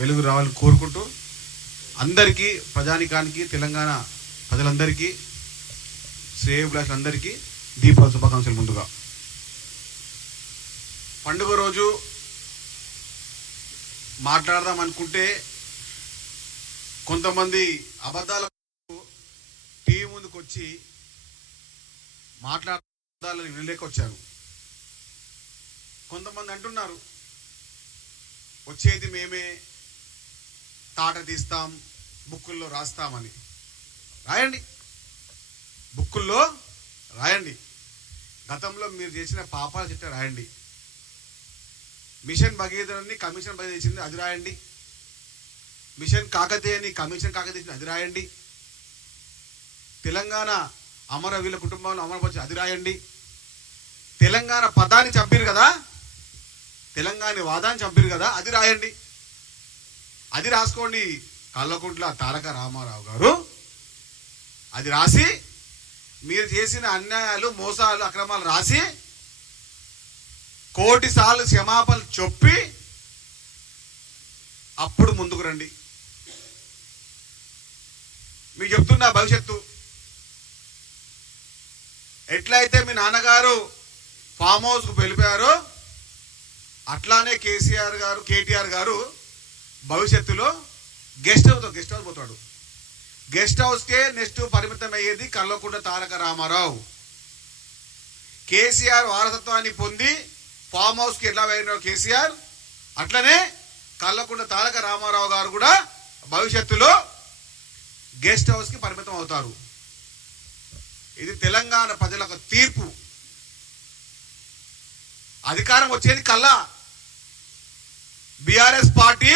వెలుగు రావాలని కోరుకుంటూ అందరికీ, ప్రజానికానికి, తెలంగాణ ప్రజలందరికీ, శ్రేయోభిలాషులందరికీ దీపావళి శుభాకాంక్షలు. ముందుగా పండుగ రోజు మాట్లాడదాం అనుకుంటే కొంతమంది అబద్ధాల టీవీ ముందుకు వచ్చి మాట్లాడాలని వినలేక వచ్చారు. కొంతమంది అంటున్నారు వచ్చేది మేమే, తాట తీస్తాం, బుక్కుల్లో రాస్తామని. రాయండి, బుక్కుల్లో రాయండి. గతంలో మీరు చేసిన పాపాల చిట్ట రాయండి. మిషన్ భగీరథని కమిషన్ భగీరథ చేసింది, అది రాయండి. మిషన్ కాకతీయని కమిషన్ కాకతీయ అది రాయండి. తెలంగాణ అమరవీరుల కుటుంబంలో అమరపరిచి అది రాయండి. తెలంగాణ పదాన్ని చంపిరు కదా, తెలంగాణ వాదాన్ని చంపిరు కదా, అది రాయండి. అది రాసుకోండి. కల్వకుంట్ల తారక రామారావు గారు అది రాసి మీరు చేసిన అన్యాయాలు, మోసాలు, అక్రమాలు రాసి కోటి సార్లు క్షమాపణలు చెప్పి అప్పుడు ముందుకు రండి. మీకు చెప్తున్నా, భవిష్యత్తు ఎట్లయితే మీ నాన్నగారు ఫామ్ హౌస్కు వెళ్ళిపోయారో అట్లానే కేటీఆర్ గారు భవిష్యత్తులో గెస్ట్ హౌస్ పోతాడు. గెస్ట్ హౌస్కే నెక్స్ట్ పరిమితం అయ్యేది కల్వకుంట్ల తారక రామారావు. కేసీఆర్ వారసత్వాన్ని పొంది ఫామ్ హౌస్కి ఎట్లా వెళ్ళినారు కేసీఆర్, అట్లనే కల్వకుంట్ల తారక రామారావు గారు కూడా భవిష్యత్తులో గెస్ట్ హౌస్కి పరిమితం అవుతారు. ఇది తెలంగాణ ప్రజలకు తీర్పు. అధికారం వచ్చేది కల్లా, బీఆర్ఎస్ పార్టీ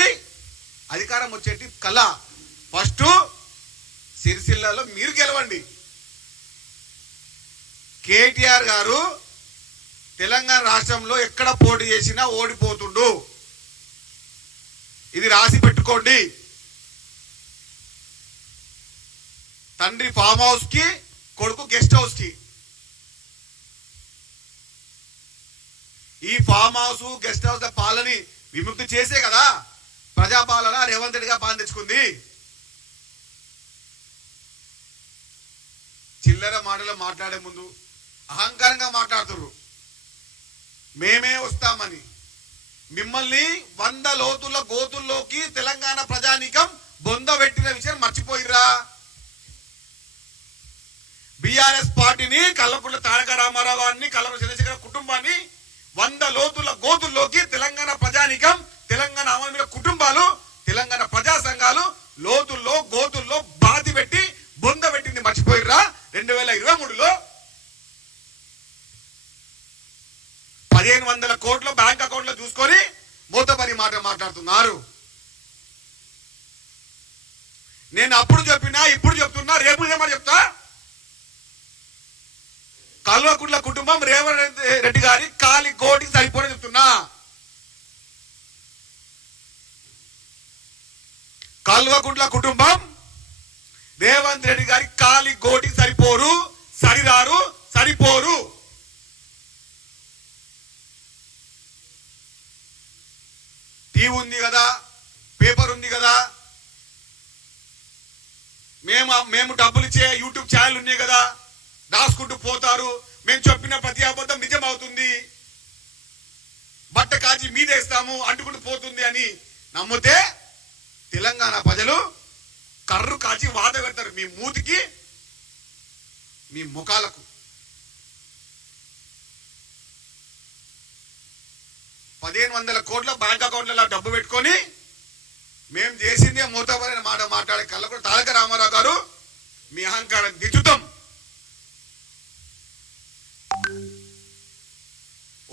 అధికారం వచ్చేటి కల్లా. ఫస్ట్ సిరిసిల్లలో మీరు గెలవండి. కేటీఆర్ గారు తెలంగాణ రాష్ట్రంలో ఎక్కడ పోటీ చేసినా ఓడిపోతుండు. ఇది రాసి పెట్టుకోండి. తండ్రి ఫామ్ హౌస్ కి, కొడుకు గెస్ట్ హౌస్ కి. ఈ ఫామ్ హౌస్, గెస్ట్ హౌస్ పాలని విముక్తి చేసే కదా ప్రజాపాలన రేవంత్ రెడ్డిగా పాలన తెచ్చుకుంది. చిల్లర మాటలు మాట్లాడే ముందు అహంకారంగా మాట్లాడుతున్నారు. మేమే వస్తామని మిమ్మల్ని 100 లోతుల గోతుల్లోకి తెలంగాణ ప్రజానీకం బొందబెట్టిన విషయం మర్చిపోయిర్రా? బీఆర్ఎస్ పార్టీని, కల్వకుంట్ల తారక రామారావు గారిని, కల్వకుంట్ల చంద్రశేఖర్ కుటుంబాన్ని 100 లోతుల గోతుల్లోకి తెలంగాణ ప్రజానీకం, తెలంగాణ అమరవీరుల కుటుంబాలు, తెలంగాణ ప్రజా సంఘాలు లోతుల్లో గోతుల్లో బాధి పెట్టి బొంద పెట్టింది మర్చిపోయిర్రా? 2023లో 1500 కోట్ల బ్యాంక్ అకౌంట్ లో చూసుకొని మూతపరి మాట మాట్లాడుతున్నారు. నేను అప్పుడు చెప్పినా, ఇప్పుడు చెప్తున్నా, రేపు ఏమని చెప్తా. కల్వకుంట్ల కుటుంబం రేవంత్ రెడ్డి గారి కాలి గోటికి సరిపోని చెప్తున్నా. కల్వకుంట్ల కుటుంబం రేవంత్ రెడ్డి గారి కాలి గోటికి సరిపోరు, సరిరారు, సరిపోరు. టీవీ ఉంది కదా, పేపర్ ఉంది కదా, మేము డబ్బులు ఇచ్చే యూట్యూబ్ ఛానల్ ఉన్నాయి కదా, రాసుకుంటూ పోతారు. మేము చెప్పిన ప్రతి అబద్ధం నిజం అవుతుంది, బట్ట కాచి మీదేస్తాము, అంటుకుంటూ పోతుంది అని నమ్మితే తెలంగాణ ప్రజలు కర్రు కాచి వాద పెడతారు మీ మూతికి, మీ ముఖాలకు. $1500 కోట్ల బ్యాంక్ అకౌంట్లలో డబ్బు పెట్టుకొని మేము చేసిందే మూతపరైన మాట మాట్లాడే కల్వకుంట్ల తారక రామారావు గారు మీ అహంకారం దిద్దుతాం.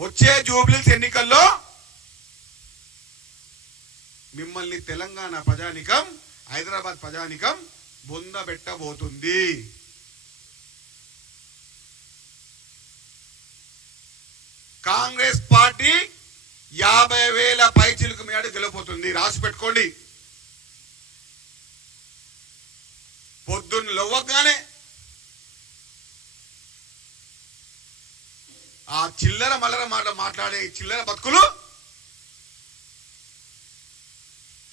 వచ్చే జూబ్లీస్ ఎన్నికల్లో మిమ్మల్ని తెలంగాణ ప్రజానికం, హైదరాబాద్ ప్రజానికం బొంద పెట్టబోతుంది. కాంగ్రెస్ పార్టీ 50,000 పైచిలకు మేడ గెలిపోతుంది. రాసి పెట్టుకోండి. పొద్దున్న లవ్వగానే ఆ చిల్లర మల్లర మాట మాట్లాడే చిల్లర బతుకులు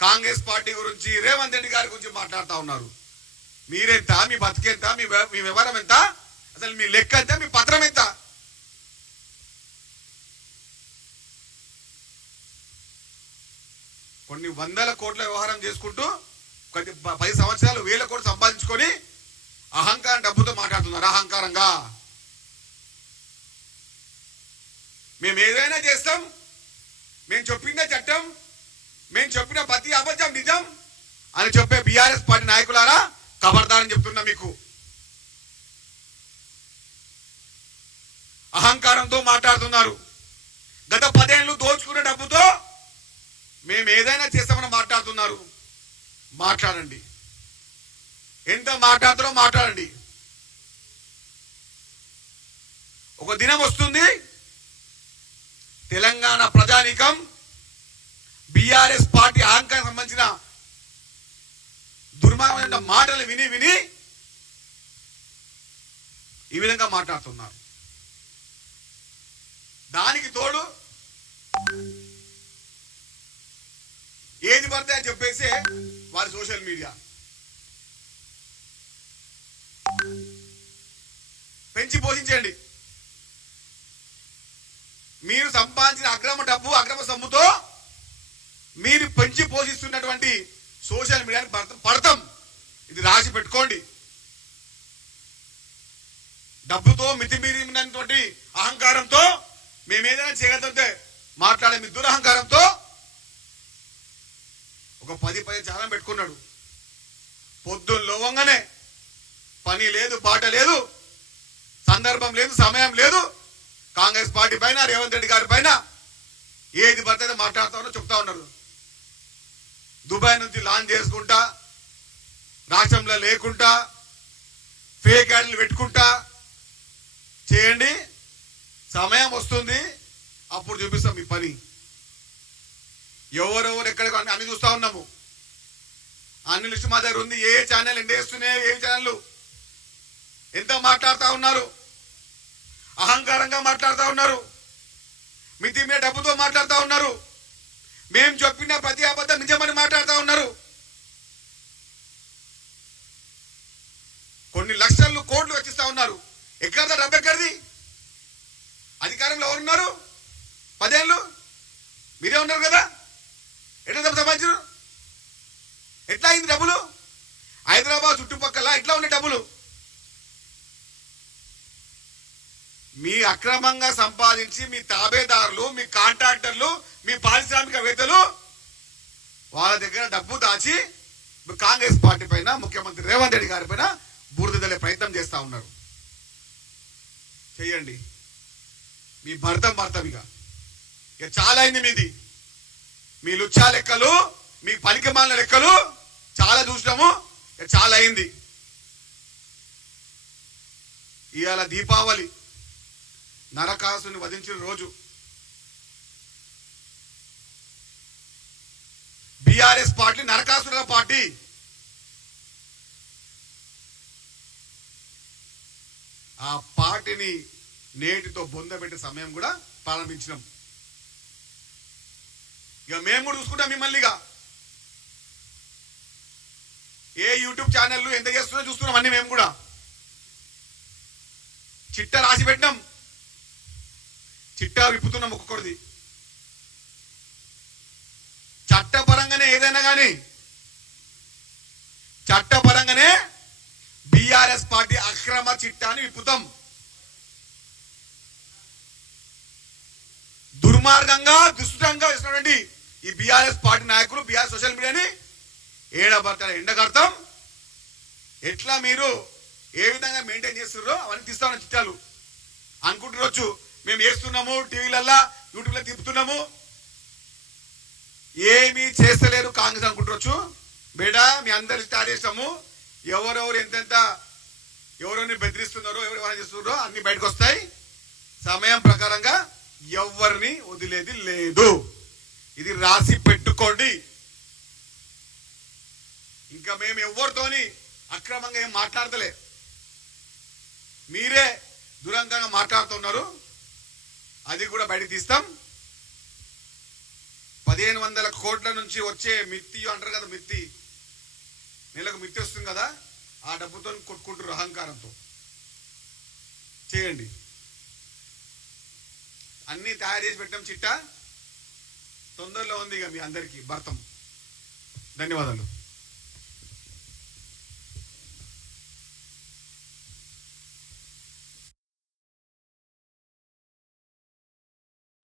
కాంగ్రెస్ పార్టీ గురించి, రేవంత్ రెడ్డి గారి గురించి మాట్లాడుతూ ఉన్నారు. మీరెంత, మీ బతికెంత, మీ వివరం ఎంత, అసలు మీ లెక్క ఎంత, మీ పత్రం ఎంత? కొన్ని వందల కోట్ల వ్యవహారం చేసుకుంటూ 10 సంవత్సరాలు 1000 కోట్లు సంపాదించుకొని అహంకారం డబ్బుతో మాట్లాడుతున్నారు. అహంకారంగా మేము ఏదైనా చేస్తాం, మేము చెప్పిందే చట్టం, మేము చెప్పిన ప్రతి అబద్ధం నిజం అని చెప్పే బీఆర్ఎస్ పార్టీ నాయకులారా ఖబర్దారని చెప్తున్నా. మీకు అహంకారంతో మాట్లాడుతున్నారు. గత 10 ఏళ్ళు దోచుకున్న డబ్బుతో మేము ఏదైనా చేస్తామని మాట్లాడుతున్నారు. మాట్లాడండి, ఎంత మాట్లాడుతారో మాట్లాడండి. ఒక దినం వస్తుంది, తెలంగాణ ప్రజానీకం బీఆర్ఎస్ పార్టీ అహంకారం సంబంధించిన దుర్మార్గమైన మాటలు విని విని ఈ విధంగా మాట్లాడుతున్నారు. దానికి తోడు ఏది పడితే అని చెప్పేసి వారి సోషల్ మీడియా పెంచి పోషించండి. మీరు సంపాదించిన అక్రమ డబ్బు, అక్రమ సొమ్ముతో మీరు పెంచి పోషిస్తున్నటువంటి సోషల్ మీడియాని పడతాం. ఇది రాసి పెట్టుకోండి. డబ్బుతో మితిమీరినటువంటి అహంకారంతో మేమేదైనా చేయగలుగుతుంటే మాట్లాడే మీ దురహంకారంతో ఒక 10 ఛానల్ పెట్టుకున్నాడు. పొద్దున్న లోవంగానే పని లేదు, పాట లేదు, సందర్భం లేదు, సమయం లేదు. కాంగ్రెస్ పార్టీ పైన, రేవంత్ రెడ్డి గారి పైన ఏది పడితే మాట్లాడుతా ఉన్నా, చెప్తా ఉన్నారు. దుబాయ్ నుంచి లాంచ్ చేసుకుంటా, రాష్ట్రంలో లేకుండా ఫేక్ యాడ్లు పెట్టుకుంటా చేయండి. సమయం వస్తుంది, అప్పుడు చూపిస్తాం మీ పని. ఎవరెవరు ఎక్కడ అన్ని చూస్తా ఉన్నాము. అన్ని లిస్టు మా దగ్గర ఉంది. ఏ ఛానల్ ఎండేస్తున్నాయి, ఏ ఛానల్ ఎంత మాట్లాడుతూ ఉన్నారు, అహంకారంగా మాట్లాడుతూ ఉన్నారు, మితి మీద డబ్బుతో మాట్లాడుతూ ఉన్నారు, మేము చెప్పిన ప్రతి అబద్ధం నిజమని మాట్లాడుతూ ఉన్నారు. కొన్ని లక్షలు కోట్లు వచ్చిస్తా ఉన్నారు. ఎక్కడదా డబ్బు? ఎక్కడిది? అధికారంలో ఎవరున్నారు? 10 ఏళ్ళు మీరే ఉన్నారు కదా. ఎట్లా డబ్బు సంపాదించారు? ఎట్లా అయింది డబ్బులు? హైదరాబాద్ చుట్టుపక్కల ఎట్లా ఉండే డబ్బులు? మీ అక్రమంగా సంపాదించి మీ తాబేదారులు, మీ కాంట్రాక్టర్లు, మీ పారిశ్రామికవేత్తలు వాళ్ళ దగ్గర డబ్బు దాచి కాంగ్రెస్ పార్టీ పైన, ముఖ్యమంత్రి రేవంత్ రెడ్డి గారి పైన బురదలే ప్రయత్నం చేస్తా ఉన్నారు. చెయ్యండి. మీ భర్తవిగా ఇక చాలా అయింది మీది. మీ లుచ్చా లెక్కలు, మీ పలికమాల లెక్కలు చాలా చూసినాము. చాలా అయింది. ఇవాళ దీపావళి, నరకాసుని వధించిన రోజు. బీఆర్ఎస్ పార్టీ నరకాసురుల పార్టీ. ఆ పార్టీని నేటితో బొందబెట్టే సమయం కూడా ప్రారంభించినాం. ఇక మేము కూడా చూసుకుంటాం మిమ్మల్నిగా. ఏ యూట్యూబ్ ఛానళ్ళు ఎంత చేస్తున్నా చూస్తున్నాం. అన్ని మేము కూడా చిట్టా రాసి పెట్టినాం. చిట్టా విప్పుతున్నాం ఒక్కొక్కరిది. చట్టపరంగానే ఏదైనా కానీ చట్టపరంగానే బీఆర్ఎస్ పార్టీ అక్రమ చిట్టాని విప్పుతాం. దుర్మార్గంగా, దుష్టంగా ఇస్తున్నటువంటి ఈ బీఆర్ఎస్ పార్టీ నాయకులు, బీఆర్ఎస్ సోషల్ మీడియాని ఏడబడతారు, ఎండగడతాం. ఎట్లా మీరు ఏ విధంగా మెయింటైన్ చేస్తున్నారో అవన్నీ తీస్తామని చిట్టాలు అనుకుంటున్నారు. మేము వేస్తున్నాము, టీవీలల్లా యూట్యూబ్లో తిప్పుతున్నాము, ఏమీ చేస్తలేరు కాంగ్రెస్ అనుకుంటువచ్చు. బేడా మీ అందరు స్టార్ట్ చేస్తాము. ఎవరెవరు ఎంతెంత ఎవరెవరిని బెదిరిస్తున్నారో, ఎవరు చేస్తున్నారో అన్ని బయటకు వస్తాయి. సమయం ప్రకారంగా ఎవరిని వదిలేది లేదు. ఇది రాసి పెట్టుకోండి. ఇంకా మేము ఎవరితోని అక్రమంగా ఏం మాట్లాడతలే. మీరే దురంగంగా మాట్లాడుతున్నారు. అది కూడా బయటకు తీస్తాం. 1500 కోట్ల నుంచి వచ్చే మిత్తి అంటారు కదా, మిత్తి నెలకు మిత్తి వస్తుంది కదా, ఆ డబ్బుతో కొట్టుకుంటారు అహంకారంతో. చేయండి, అన్ని తయారు చేసి పెట్టాం చిట్టా, తొందరలో ఉంది ఇక మీ అందరికీ భర్తం. ధన్యవాదాలు.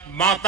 మాత